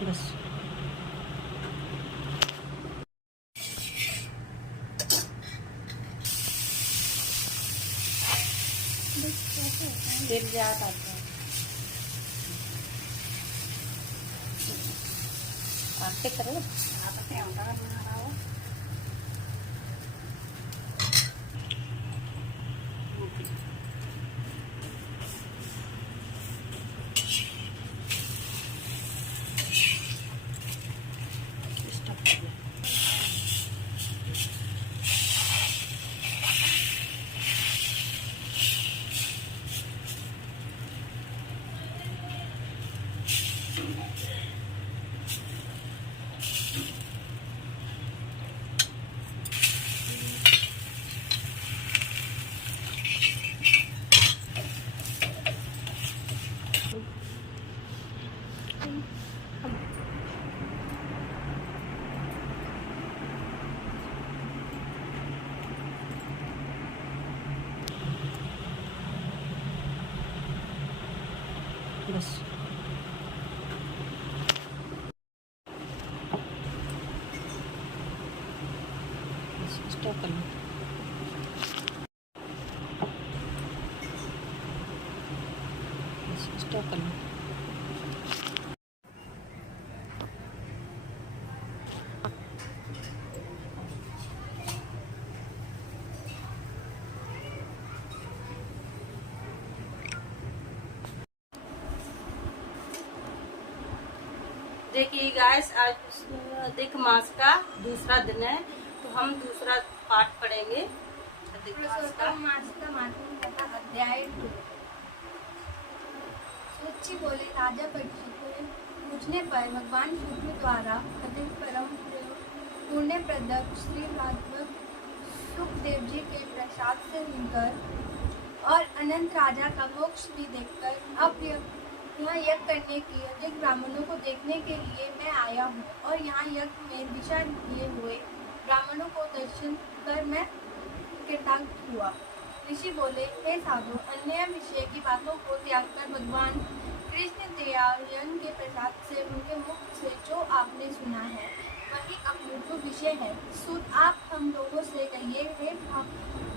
बस गिर जाता है। आटे कर लो बस स्टॉप कर लो। स्टॉप कर लो। देखिए गाइस, आज अधिक मास का दूसरा दिन है, तो हम दूसरा पाठ पढ़ेंगे अधिक मास का महात्म्य कथा अध्याय 2। सूची बोले, राजा परीक्षित ने पूछने पर भगवान शुक्र द्वारा कथित परम पुण्य प्रदक श्री भागवत सुखदेव जी के प्रसाद से मिलकर और अनंत राजा का मोक्ष भी देखकर अब यहाँ यज्ञ करने की अधिक ब्राह्मणों को देखने के लिए मैं आया हूँ, और यहाँ यज्ञ में दिशा दिए हुए ब्राह्मणों को दर्शन कर मैं कृतार्थ हुआ। ऋषि बोले, हे साधु, अन्य विषय की बातों को त्याग कर भगवान कृष्ण दयालन के प्रसाद से उनके मुख से जो आपने सुना है वही अमूल्य विषय है। सूत, आप हम लोगों से कहिए, हे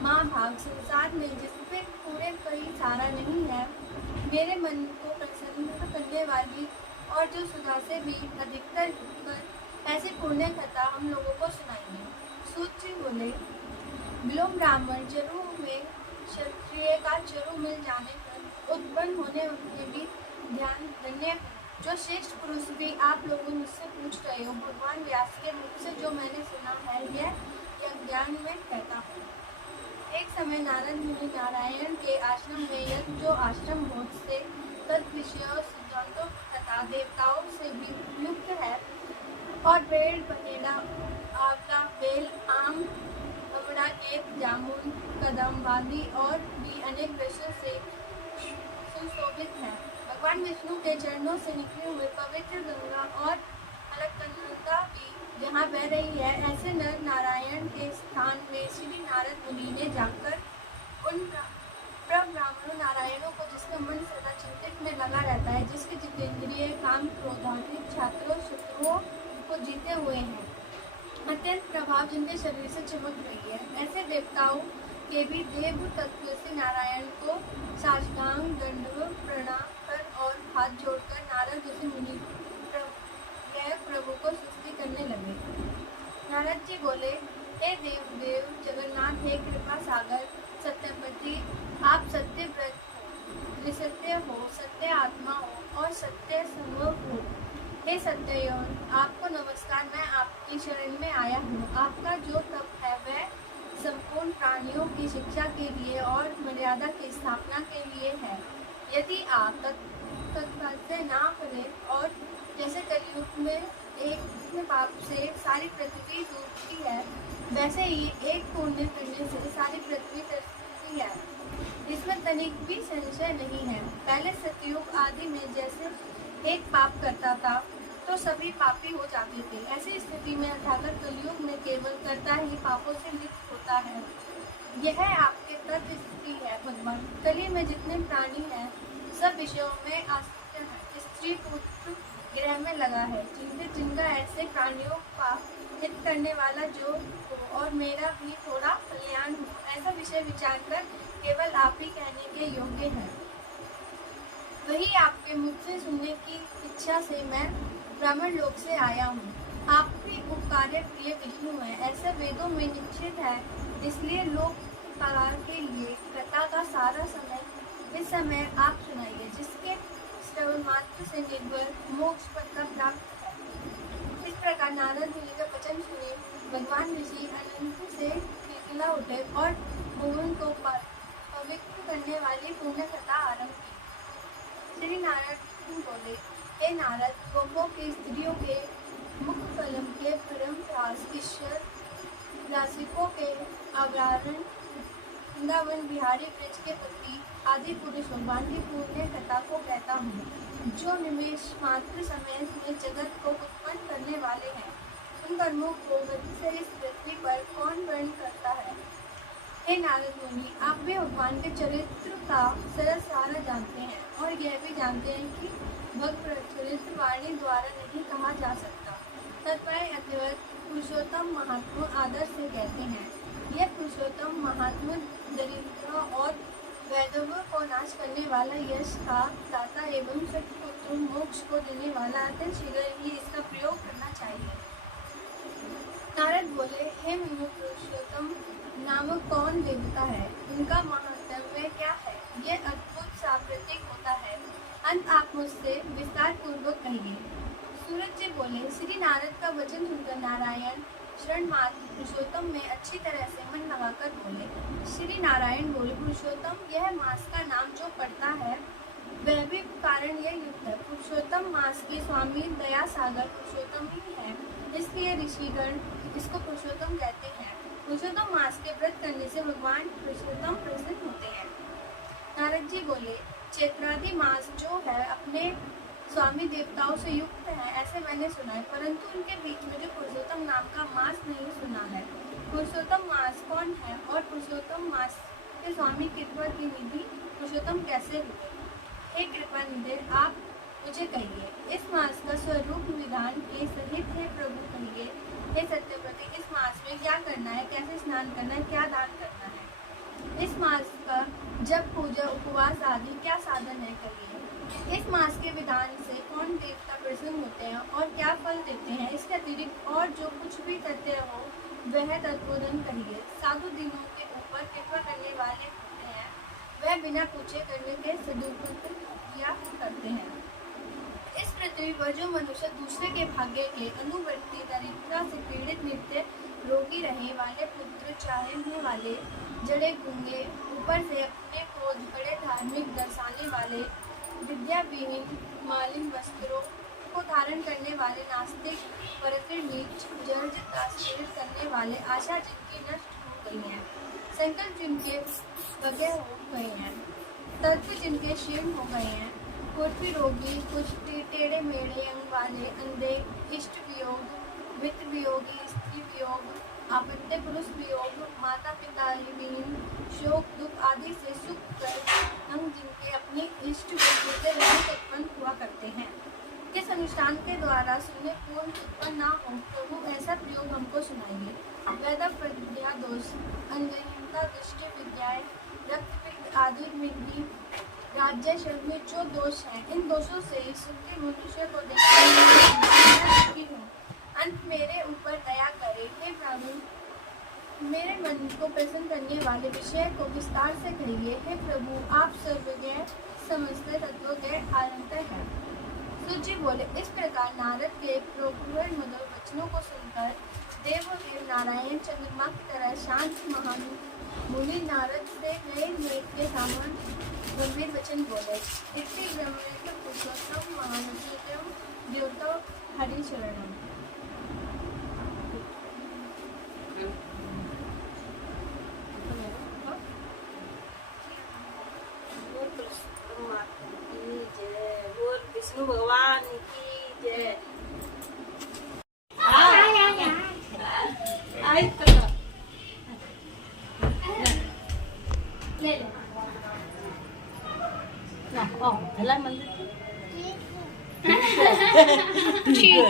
महाभाग, संसार में जिसमें पूरे कोई सारा नहीं है, मेरे मन को प्रसन्न करने वाली और जो सुधा से भी अधिकतर कर ऐसी पुण्य कथा हम लोगों को सुनाइए। सूत जी बोले, विलोम ब्राह्मण जरू में क्षत्रिय का जरू मिल जाने पर उत्पन्न होने के भी ध्यान धन्य जो श्रेष्ठ पुरुष भी आप लोगों मुझसे पूछ रहे हो, भगवान व्यास के मुख से जो मैंने सुना है यह ज्ञान में कहता हूँ। एक समय नारद मुनि नारायण के आश्रम में यज्ञ जो आश्रम भोज से तद विषयों सिद्धांतों तथा देवताओं से भी युक्त है और पेड़ पतेला आंवला बेल आम अमड़ा केत जामुन कदम वादी और भी अनेक वृक्षों से सुशोभित है। भगवान विष्णु के चरणों से निकले हुए पवित्र गंगा और अलकनंदा भी जहाँ बह रही है, ऐसे नर नारायण के स्थान में श्री नारद मुनि ने जाकर उन ब्राह्मणों नारायणों को जिसका मन सदा चिंतित में लगा रहता है, जिसके जितेंद्रिय काम क्रोधादि छात्रों शत्रुओं को जीते हुए हैं, अत्यंत प्रभाव जिनके शरीर से चमक रही है, ऐसे देवताओं के भी देव तत्व से नारायण को साष्टांग दंडवत प्रणाम कर और हाथ जोड़कर नारद ऋषि मुनि प्रभु को स्तुति करने लगे। नारद जी बोले, हे देव जगन्नाथ, हे कृपा सागर सत्यपति, आप सत्य व्रत हो, त्रिसत्य हो, सत्य आत्मा हो और सत्य संभव हो। हे सत्ययोन, आपको नमस्कार, मैं आपकी शरण में आया हूँ। आपका जो तप है वह संपूर्ण प्राणियों की शिक्षा के लिए और मर्यादा की स्थापना के लिए है। यदि आप तत्पश्चात ना करें और जैसे कलयुग में एक पाप से सारी पृथ्वी डूबती है, वैसे ही एक पुण्य करने से सारी पृथ्वी तरसती है, इसमें तनिक भी संशय नहीं है। पहले सतयुग आदि में जैसे एक पाप करता था तो तो सभी पापी हो जाते थे। ऐसी स्थिति में अठाकर कलयुग में केवल कर्ता ही पापों से मुक्त होता है। यह आपके तत्व स्थिति है भगवान। कली में जितने प्राणी हैं सब विषयों में आसक्त हैं। स्त्री पुत्र ग्रह में लगा है। जिनका ऐसे प्राणियों का हित करने वाला जो हो और मेरा भी थोड़ा कल्याण हो, ऐसा विषय विचार कर केवल आप ही कहने के योग्य है। वही आपके मुझसे सुनने की इच्छा से मैं ब्राह्मण लोक से आया हूँ। आप भी उपकार्य प्रिय विष्णु हैं, ऐसा वेदों में निश्चित है। इसलिए लोक कला के लिए कथा का सारा समय इस समय आप सुनाइए, जिसके श्रवण मात्र से निर्भर मोक्ष पद का प्राप्त है। इस प्रकार नारद मुनि का वचन सुने भगवान ऋषि अनंत से खिलखिला उठे और भुवन को पवित्र करने वाली पुण्य कथा आरंभ की। श्री नारायण बोले, हे नारद, गोपों की स्त्रियों के मुख कलम के परम व्यास ईश्वर राशिकों के आवरण वृंदावन बिहारी ब्रज के पति आदि पुरुष भगवान की पुण्य कथा को कहता हूँ, जो निमेष मात्र समय में जगत को उत्पन्न करने वाले हैं। उन कर्मों को गति से इस पृथ्वी पर कौन वर्ण करता है। हे नारद मुनि, आप भी भगवान के चरित्र का सरल सारा जानते हैं और यह भी जानते हैं कि भक्त चरित्र वाणी द्वारा नहीं कहा जा सकता। तत्पर अतिवत पुरुषोत्तम महात्मा आदर से कहते हैं। यह पुरुषोत्तम महात्मा दरिद्र और वैधवों को नाश करने वाला यश का दाता एवं सत्पुत्र मोक्ष को देने वाला अत्यंत शीघ्र ही इसका प्रयोग करना चाहिए। नारद बोले, हे मुनि, पुरुषोत्तम नामक कौन देवता है? उनका महात्म्य क्या है? यह अद्भुत सा प्रतीक होता है। अंत आप मुझसे विस्तार पूर्वक कहिए। सूरज जी बोले, श्री नारद का वचन सुनकर नारायण शरण मात्र पुरुषोत्तम में अच्छी तरह से मन लगाकर बोले। श्री नारायण बोले, पुरुषोत्तम यह मास का नाम जो पड़ता है वह भी कारण यह युक्त है। पुरुषोत्तम मास के स्वामी दया सागर पुरुषोत्तम ही है, इसलिए ऋषिगण इसको पुरुषोत्तम कहते हैं। पुरुषोत्तम मास के व्रत करने से भगवान पुरुषोत्तम प्रसन्न होते हैं। नारद जी बोले, चैत्रादि मास जो है अपने स्वामी देवताओं से युक्त है, ऐसे मैंने सुना है, परंतु उनके बीच में जो पुरुषोत्तम नाम का मास नहीं सुना है। पुरुषोत्तम मास कौन है और पुरुषोत्तम मास के स्वामी कृपा की निधि पुरुषोत्तम कैसे हुए? हे कृपा निधि, आप मुझे कहिए, इस मास का स्वरूप विधान के सहित है प्रभु कहिए। हे सत्यव्रती, इस मास में क्या करना है, कैसे स्नान करना है, क्या दान करना है? इस मास का जब पूजा उपवास आदि क्या साधन है कहिए। इस मास के विधान से कौन देवता प्रसन्न होते हैं और क्या फल देते हैं? इसके अतिरिक्त और जो कुछ भी तथ्य हो वह तत्वोधन कहिए। साधु दिनों के ऊपर कृपा करने वाले होते हैं, वह बिना पूछे करने के सदुपयोग किया करते हैं। इस पृथ्वी पर जो मनुष्य दूसरे के भाग्य के अनुवर्ती दरिद्रता से पीड़ित नित्य रोगी रहने वाले पुत्र चाहने वाले जड़े गूंगे, ऊपर से अपने को बड़े धार्मिक दर्शाने वाले, विद्या विहीन मालिन वस्त्रों को धारण करने वाले, नास्तिक परतिर नीच जर्ज दास्तीर करने वाले, आशा जिनकी नष्ट हो गई है, संकल्प जिनके बगे हो गए हैं, तत्व जिनके क्षीण हो गए हैं, कुर्फी रोगी, कुष्ठी, टेढ़े मेढ़े अंग वाले, अंधे, इष्ट वियोग, मित्र वियोगी, स्त्री वियोग, आपत्य पुरुष वियोग, माता पिता विहीन, शोक दुख आदि से सुख कर अंग जिनके अपने इष्ट से रहित उत्पन्न हुआ करते हैं, किस अनुष्ठान के द्वारा शून्य पूर्ण उत्पन्न ना हो, प्रभु ऐसा प्रयोग हमको सुनाइए। वैदा प्रज्ञा दोष, अंगहीनता, दृष्टि विद्याएं, रक्त पित्त आदि वृद्धि, राज्य शरीर में जो दोष हैं, इन दोषों से सुखी मनुष्य को देखकर हूँ। अंत मेरे ऊपर दया करे। हे प्रभु, मेरे मन को प्रसन्न करने वाले विषय को विस्तार से कहिए। हे प्रभु, आप सर्वज्ञ समस्त तत्वज्ञ अनंत हैं। सूर्य बोले, इस प्रकार नारद के प्रोक्त मधुर वचनों को सुनकर देवदेव नारायण चंद्रमा की तरह शांत महान मुनि नारद से नए मेघ के समान गंभीर वचन बोले। इति ब्रह्मेंद्र पुरुषोत्तम महानुचितम देवता हरि शरणम। विष्णु भगवान की जय। आई तो ले ले ना ओ भला मंदिर ठीक